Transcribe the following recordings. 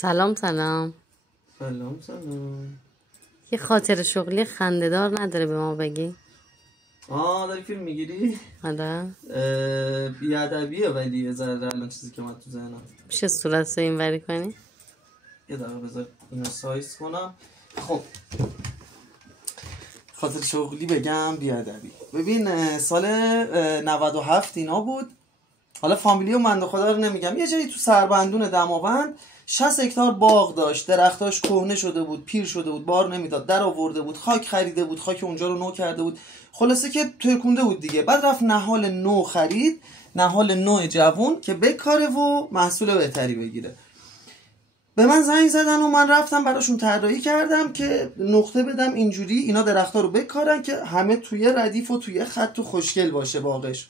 سلام سلام. سلام سلام. یه خاطر شغلی خنده‌دار نداره به ما بگی؟ داری فیلم میگیری؟ آره. بیادبیه ولی یه ذره الان چیزی که من تو ذهنم. میشه صورت رو اینوری کنی؟ یه دقیقه بذار اینو سایز کنم. خب خاطر شغلی بگم بیادبی. ببین سال 97 اینا بود. حالا فامیلی و منده خدا رو نمیگم، یه جایی تو سربندون دماوند 60 هکتار باغ داشت، درختاش کهنه شده بود، پیر شده بود، بار نمیداد، در آورده بود، خاک خریده بود، خاک اونجا رو نو کرده بود، خلاصه که ترکونده بود دیگه. بعد رفت نهال نو خرید، نهال نو جوون که بکاره و محصول بهتری بگیره. به من زنگ زدن و من رفتم براشون طراحی کردم که نقطه بدم اینجوری اینا درختا رو بکارن که همه توی ردیف و توی خط و خوشگل باشه باغش.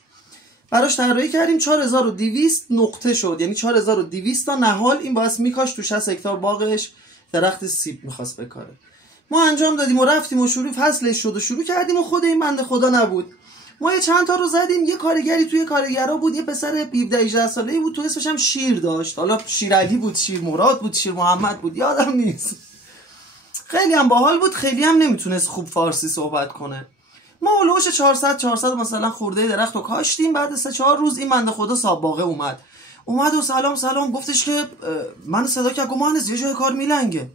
براش طراحی کردیم. 4200 نقطه شد، یعنی 4200 تا نهال این باعث میکاش تو 60 هکتار باغش درخت سیب میخواست بکاره. ما انجام دادیم و رفتیم و شروع فصلش شد و شروع کردیم و خود این بنده خدا نبود. ما یه چند تا رو زدیم. یه کارگری توی کارگرا بود، یه پسر 17 18 ساله‌ای بود، تو اسمش هم شیر داشت. حالا شیر علی بود، شیر مراد بود، شیر محمد بود، یادم نیست. خیلی هم باحال بود، خیلی هم نمیتونست خوب فارسی صحبت کنه. ما اولوش 400 مثلا خورده درخت رو کاشتیم. بعد 3-4 روز این بنده خدا صاحب باغه اومد و سلام گفتش که من صدا کرد، گفت مهندس یه جای کار میلنگه.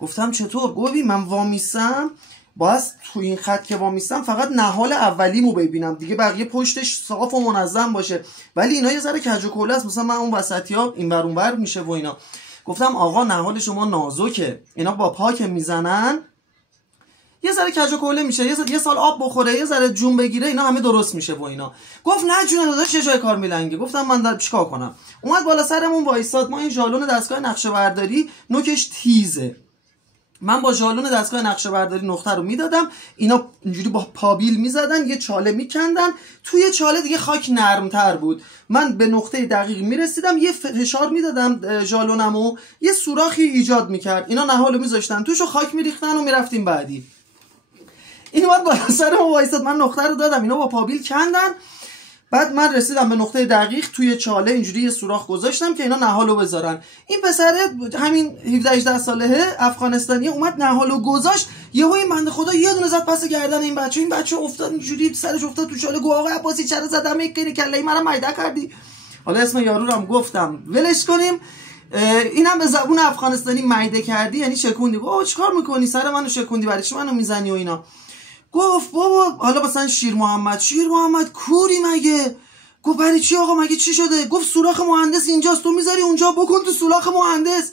گفتم چطور؟ گفت ببین من وامیستم، باید تو این خط که وامیستم فقط نهال اولیمو ببینم دیگه، بقیه پشتش صاف و منظم باشه، ولی اینا یه ذره کج و کوله است، مثلا من اون وسطیا این ور اون ور میشه و اینا. گفتم آقا نهال شما نازکه، اینا با پا که میزنن یه ذره کج و کوله میشه، یه سال آب بخوره، یه ذره جون بگیره، اینا همه درست میشه و اینا. گفت نه جون داداش چه جای کار میلنگه. گفتم من در چیکار کنم؟ اومد بالا سرمون وایساد. ما این ژالون دستگاه نقشه برداری نوکش تیزه، من با ژالون دستگاه نقشه برداری نقطه رو میدادم، اینا اینجوری با پابیل میزدن، یه چاله میکندن، توی چاله دیگه خاک نرمتر بود، من به نقطه دقیق میرسیدم، یه فشار میدادم ژالونمو، یه سوراخی ایجاد میکرد، اینا نهالو میذاشتن توش و خاک میریختن و میرفتیم بعدی. این وقت بالا سر ما وایساد، من نقطه رو دادم، اینا با پابیل کندن. بعد من رسیدم به نقطه دقیق، توی چاله اینجوری یه سوراخ گذاشتم که اینا نهالو بذارن. این پسر همین 17-18 ساله افغانستانی اومد نهالو گذاشت، یهو این بنده خدا یه دونه زد پس گردن این بچه افتاد اینجوری، سرش افتاد تو چاله. گفت آقا عباسی چرا زدم یک کله منو میده کردی؟ حالا اسم یارو رو هم گفتم ولش کنیم. اینم به زبون افغانستانی میده کردی یعنی شکوندی. گفت چیکار میکنی؟ سر منو شکوندی، برای چی منو میزنی و اینا؟ گفت بابا حالا مثلا شیر محمد کوری مگه؟ گفت برای چی آقا مگه چی شده؟ گفت سوراخ مهندس اینجاست، تو میذاری اونجا، بکن تو سوراخ مهندس.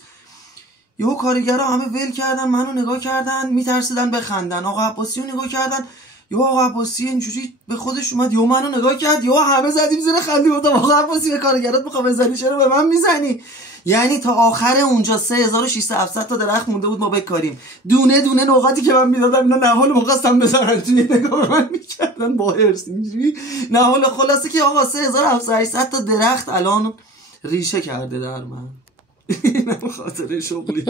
یهو کارگرا همه ول کردن، منو نگاه کردن، میترسیدن بخندن. آقا عباسی رو نگاه کردن، یهو آقا عباسی اینجوری به خودش اومد، یهو منو نگاه کرد، یهو همه زدیم زیر خنده. گفتم آقا عباسی به کارگرات میخوام بزنی، چرا به من میزنی؟ یعنی تا آخر اونجا 3600 تا درخت مونده بود ما بکاریم. دونه دونه نقاطی که من میدادم اینا نهال مقاستم بزنن توی نگاه به من میکردن با هرس اینجوری نهال. خلاصه که آقا 3700 تا درخت الان ریشه کرده در من. اینم خاطره شغلی.